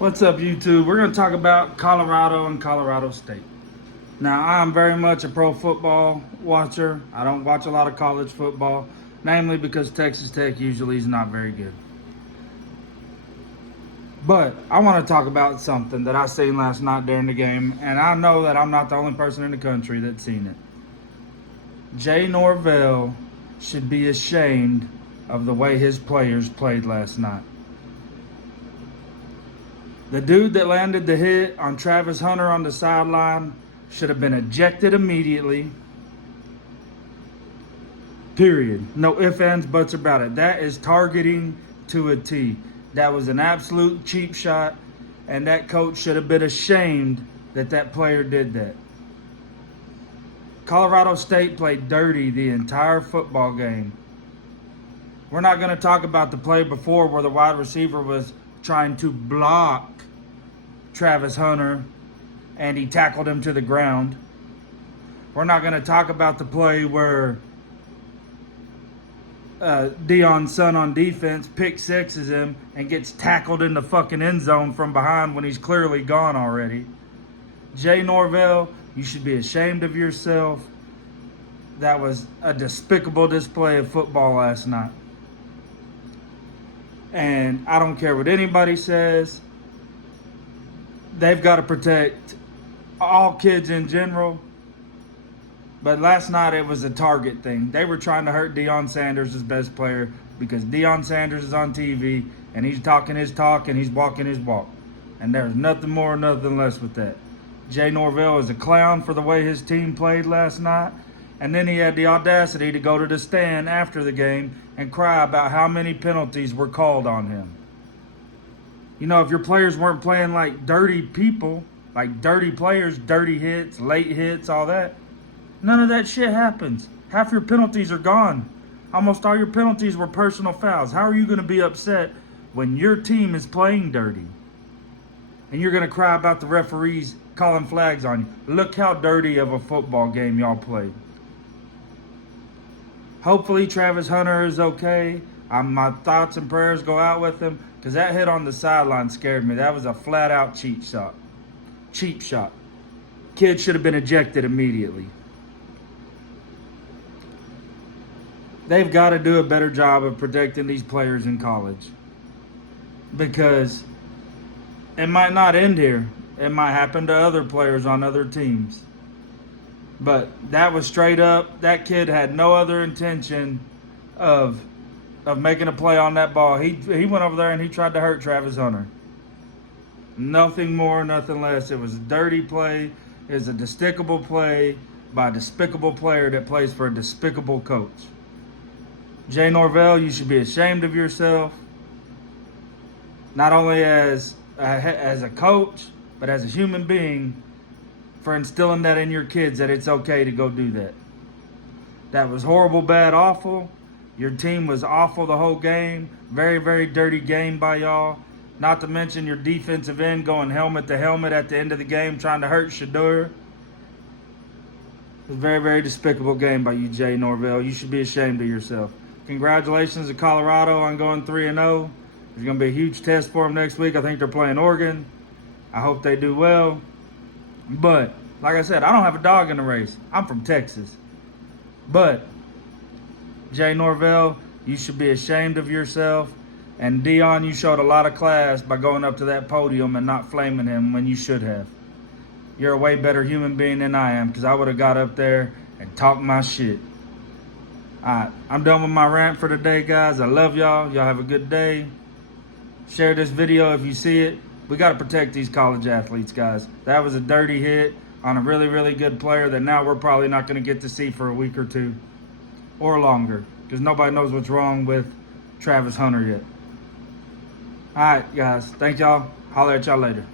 What's up, YouTube? We're going to talk about Colorado and Colorado State. Now, I'm very much a pro football watcher. I don't watch a lot of college football, namely because Texas Tech usually is not very good. But I want to talk about something that I seen last night during the game, and I know that I'm not the only person in the country that's seen it. Jay Norvell should be ashamed of the way his players played last night. The dude that landed the hit on Travis Hunter on the sideline should have been ejected immediately. Period. No ifs, ands, buts about it. That is targeting to a T. That was an absolute cheap shot, and that coach should have been ashamed that that player did that. Colorado State played dirty the entire football game. We're not going to talk about the play before where the wide receiver was trying to block Travis Hunter and he tackled him to the ground. We're not going to talk about the play where Deion's son on defense pick sixes him and gets tackled in the fucking end zone from behind when he's clearly gone already. Jay Norvell, you should be ashamed of yourself. That was a despicable display of football last night. And I don't care what anybody says. They've got to protect all kids in general. But last night it was a target thing. They were trying to hurt Deion Sanders, his best player, because Deion Sanders is on TV and he's talking his talk and he's walking his walk. And there's nothing more, nothing less with that. Jay Norvell is a clown for the way his team played last night. And then he had the audacity to go to the stand after the game and cry about how many penalties were called on him. You know, if your players weren't playing like dirty people, like dirty players, dirty hits, late hits, all that, none of that shit happens. Half your penalties are gone. Almost all your penalties were personal fouls. How are you going to be upset when your team is playing dirty? And you're going to cry about the referees calling flags on you. Look how dirty of a football game y'all played. Hopefully Travis Hunter is okay. My thoughts and prayers go out with him, because that hit on the sideline scared me. That was a flat-out cheap shot. Cheap shot. Kid should have been ejected immediately. They've got to do a better job of protecting these players in college, because it might not end here. It might happen to other players on other teams. But that was straight up. That kid had no other intention of making a play on that ball. He went over there and he tried to hurt Travis Hunter. Nothing more, nothing less. It was a dirty play. It was a despicable play by a despicable player that plays for a despicable coach. Jay Norvell, you should be ashamed of yourself. Not only as a coach, but as a human being, for instilling that in your kids that it's okay to go do that. That was horrible, bad, awful. Your team was awful the whole game. Very, very dirty game by y'all. Not to mention your defensive end going helmet to helmet at the end of the game trying to hurt Shedeur. It was a very, very despicable game by you, Jay Norvell. You should be ashamed of yourself. Congratulations to Colorado on going 3-0. It's going to be a huge test for them next week. I think they're playing Oregon. I hope they do well. But, like I said, I don't have a dog in the race. I'm from Texas. But Jay Norvell, you should be ashamed of yourself. And Deion, you showed a lot of class by going up to that podium and not flaming him when you should have. You're a way better human being than I am, because I would have got up there and talked my shit. All right, I'm done with my rant for today, guys. I love y'all. Y'all have a good day. Share this video if you see it. We got to protect these college athletes, guys. That was a dirty hit on a really, really good player that now we're probably not going to get to see for a week or two. Or longer, because nobody knows what's wrong with Travis Hunter yet. All right, guys. Thank y'all. Holler at y'all later.